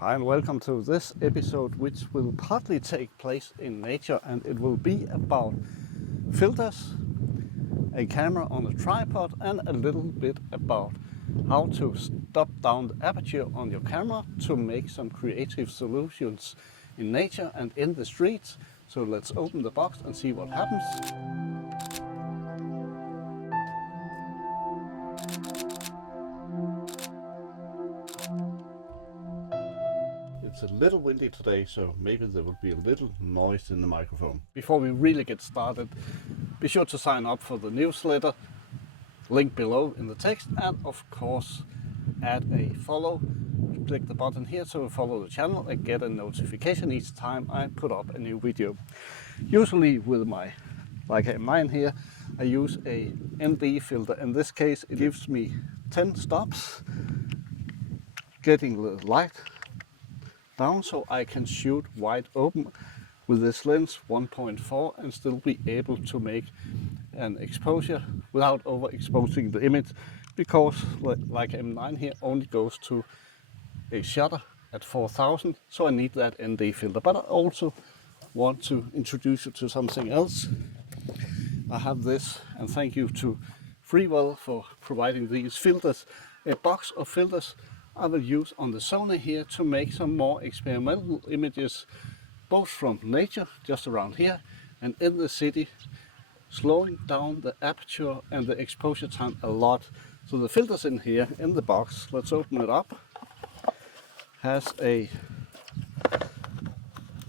Hi and welcome to this episode, which will partly take place in nature, and it will be about filters, a camera on a tripod, and a little bit about how to stop down the aperture on your camera to make some creative solutions in nature and in the streets. So let's open the box and see what happens. It's a little windy today, so maybe there will be a little noise in the microphone. Before we really get started, be sure to sign up for the newsletter, link below in the text, and of course add a follow. Click the button here to follow the channel and get a notification each time I put up a new video. Usually with my Leica M9 here, I use a ND filter. In this case it gives me 10 stops, getting the light down so I can shoot wide open with this lens 1.4 and still be able to make an exposure without overexposing the image, because like M9 here only goes to a shutter at 4000, so I need that ND filter. But I also want to introduce you to something else. I have this, and thank you to Freewell for providing these filters, a box of filters I will use on the Sony here to make some more experimental images, both from nature just around here and in the city, slowing down the aperture and the exposure time a lot. So the filters in here in the box, let's open it up, has a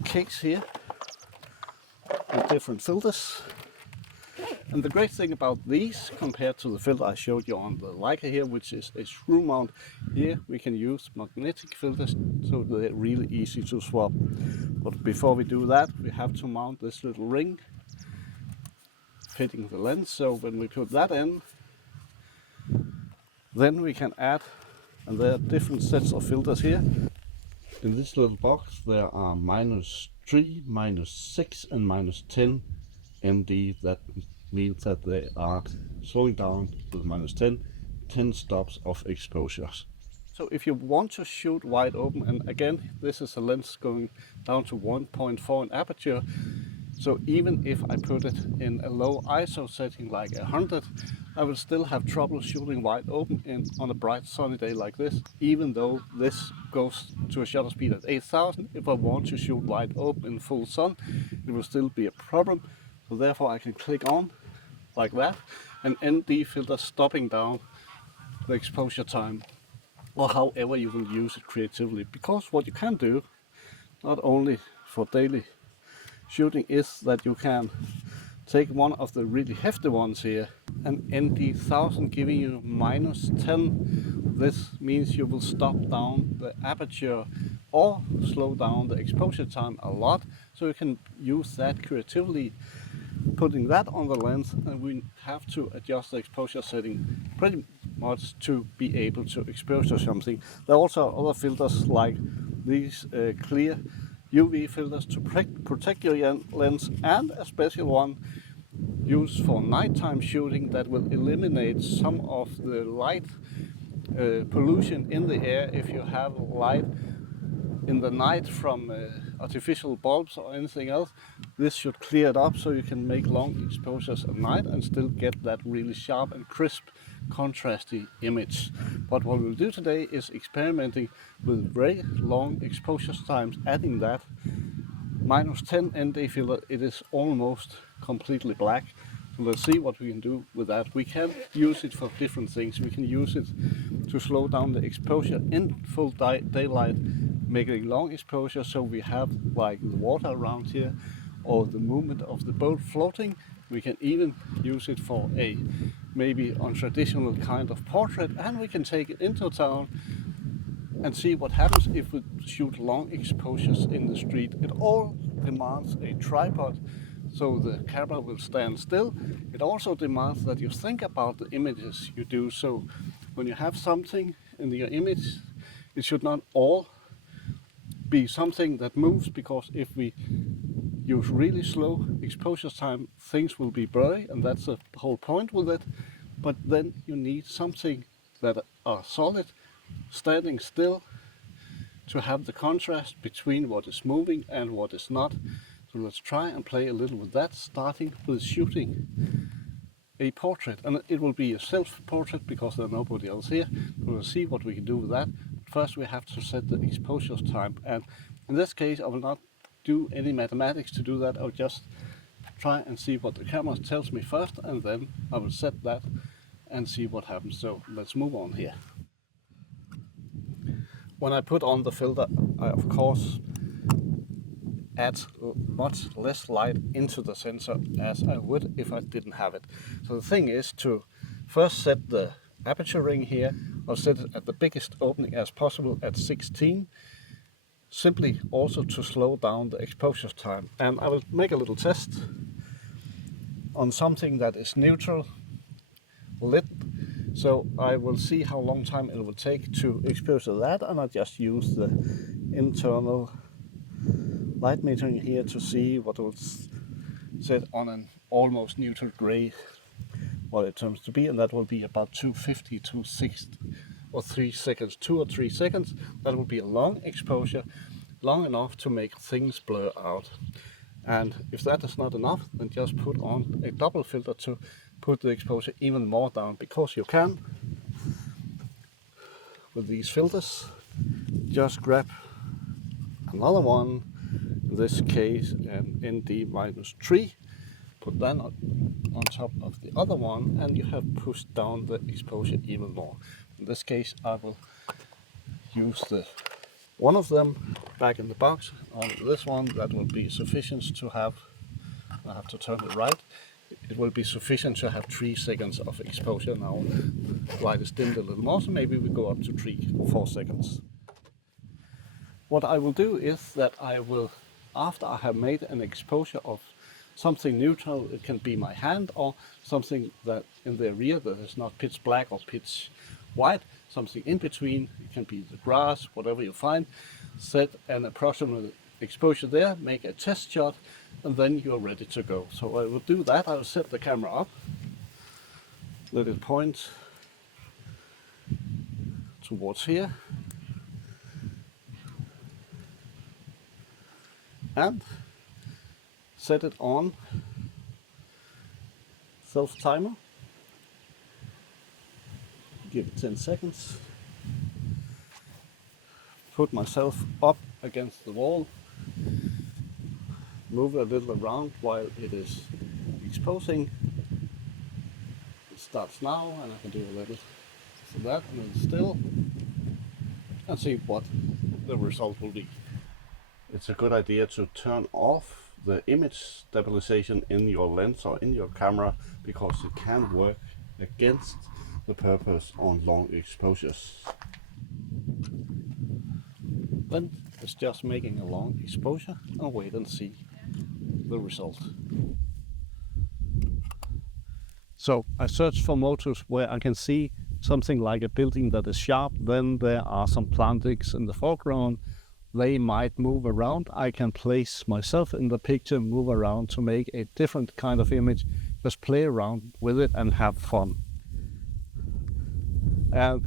case here with different filters. And the great thing about these, compared to the filter I showed you on the Leica here, which is a screw mount, here we can use magnetic filters, so they're really easy to swap. But before we do that, we have to mount this little ring fitting the lens. So when we put that in, then we can add, and there are different sets of filters here. In this little box there are -3, -6 and -10 ND. That means that they are slowing down with -10 stops of exposures. So if you want to shoot wide open, and again this is a lens going down to 1.4 in aperture, so even if I put it in a low ISO setting like 100, I will still have trouble shooting wide open on a bright sunny day like this, even though this goes to a shutter speed at 8000. If I want to shoot wide open in full sun, it will still be a problem. So therefore I can click on like that, and ND filter stopping down the exposure time, or however you will use it creatively. Because what you can do, not only for daily shooting, is that you can take one of the really hefty ones here, an ND 1000 giving you -10. This means you will stop down the aperture or slow down the exposure time a lot, so you can use that creatively, putting that on the lens, and we have to adjust the exposure setting pretty much to be able to expose something. There are also other filters like these clear UV filters to protect your lens, and a special one used for nighttime shooting that will eliminate some of the light pollution in the air. If you have light in the night from artificial bulbs or anything else, this should clear it up so you can make long exposures at night and still get that really sharp and crisp contrasty image. But what we'll do today is experimenting with very long exposure times, adding that -10 ND filter. It is almost completely black. So let's see what we can do with that. We can use it for different things. We can use it to slow down the exposure in full daylight, making long exposure, so we have like the water around here or the movement of the boat floating. We can even use it for a maybe untraditional kind of portrait, and we can take it into town and see what happens if we shoot long exposures in the street. It all demands a tripod, so the camera will stand still. It also demands that you think about the images you do. So when you have something in your image, it should not all be something that moves, because if we use really slow exposure time, things will be blurry, and that's the whole point with it. But then you need something that are solid, standing still, to have the contrast between what is moving and what is not. So let's try and play a little with that, starting with shooting a portrait. And it will be a self-portrait because there's nobody else here. We'll see what we can do with that. First we have to set the exposure time, and in this case I will not do any mathematics to do that. I'll just try and see what the camera tells me first, and then I will set that and see what happens. So let's move on here. When I put on the filter, I of course add much less light into the sensor as I would if I didn't have it. So the thing is to first set the aperture ring here. I'll set it at the biggest opening as possible at 16, simply also to slow down the exposure time. And I will make a little test on something that is neutral lit, so I will see how long time it will take to expose that, and I just use the internal light metering here to see what will set on an almost neutral gray, what it turns to be, and that will be about 250 to 6 or 3 seconds, 2 or 3 seconds. That will be a long exposure, long enough to make things blur out. And if that is not enough, then just put on a double filter to put the exposure even more down, because you can, with these filters, just grab another one, in this case an ND-3, put that on top of the other one, and you have pushed down the exposure even more. In this case I will use the one of them back in the box. On this one, that will be sufficient to have, I have to turn it right, it will be sufficient to have 3 seconds of exposure. Now the light is dimmed a little more, so maybe we go up to 3 or 4 seconds. What I will do is that I will, after I have made an exposure of something neutral, it can be my hand or something that in the rear that is not pitch black or pitch white, something in between, it can be the grass, whatever you find, set an approximate exposure there, make a test shot, and then you're ready to go. So I will do that. I will set the camera up, let it point towards here, and set it on self timer. Give it 10 seconds. Put myself up against the wall. Move a little around while it is exposing. It starts now, and I can do a little so that, and then still, and see what the result will be. It's a good idea to turn off the image stabilization in your lens or in your camera, because it can work against the purpose on long exposures. Then it's just making a long exposure and wait and see the result. So I searched for motifs where I can see something like a building that is sharp, then there are some plantings in the foreground. They might move around. I can place myself in the picture, move around to make a different kind of image, just play around with it and have fun. And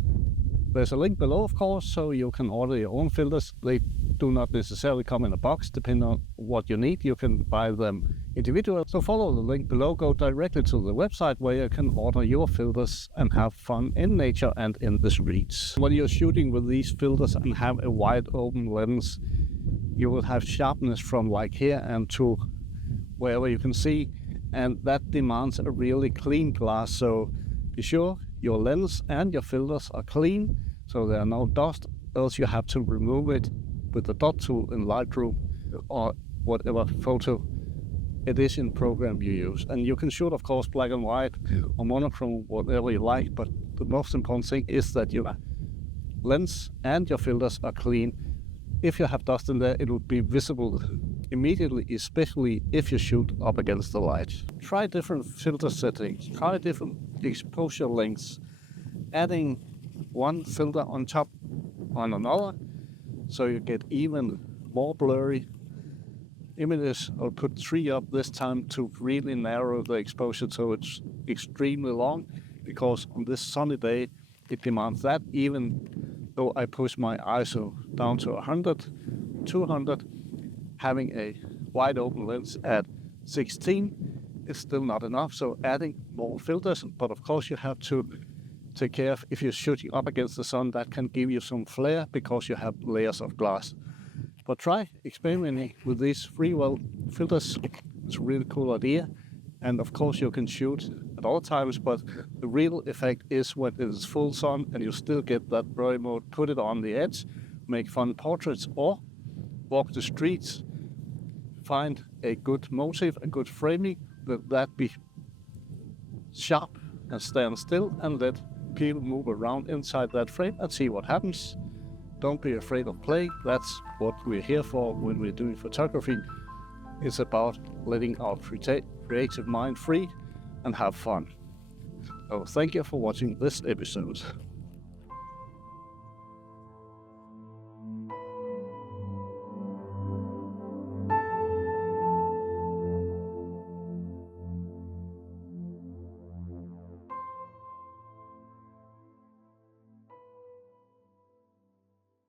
there's a link below, of course, so you can order your own filters. They do not necessarily come in a box, depending on what you need. You can buy them individually. So follow the link below, go directly to the website where you can order your filters and have fun in nature and in the streets. When you're shooting with these filters and have a wide open lens, you will have sharpness from like here and to wherever you can see, and that demands a really clean glass. So be sure your lens and your filters are clean, so there are no dust, else you have to remove it with the dot tool in Lightroom or whatever photo edition program you use. And you can shoot, of course, black and white or monochrome, whatever you like, but the most important thing is that your lens and your filters are clean. If you have dust in there, it will be visible immediately, especially if you shoot up against the light. Try different filter settings, try different exposure lengths, adding one filter on top on another, so you get even more blurry images. I'll put 3 up this time to really narrow the exposure so it's extremely long, because on this sunny day it demands that. Even though I push my ISO down to 100, 200, having a wide open lens at 16 is still not enough, so adding more filters, but of course you have to take care of, if you're shooting up against the sun, that can give you some flare because you have layers of glass. But try experimenting with these freewell filters. It's a really cool idea. And of course you can shoot at all times, but the real effect is when it is full sun and you still get that blurry mode. Put it on the edge, make fun portraits, or walk the streets, find a good motive, a good framing, let that be sharp and stand still and let people move around inside that frame and see what happens. Don't be afraid of playing. That's what we're here for when we're doing photography. It's about letting our creative mind free and have fun. So thank you for watching this episode.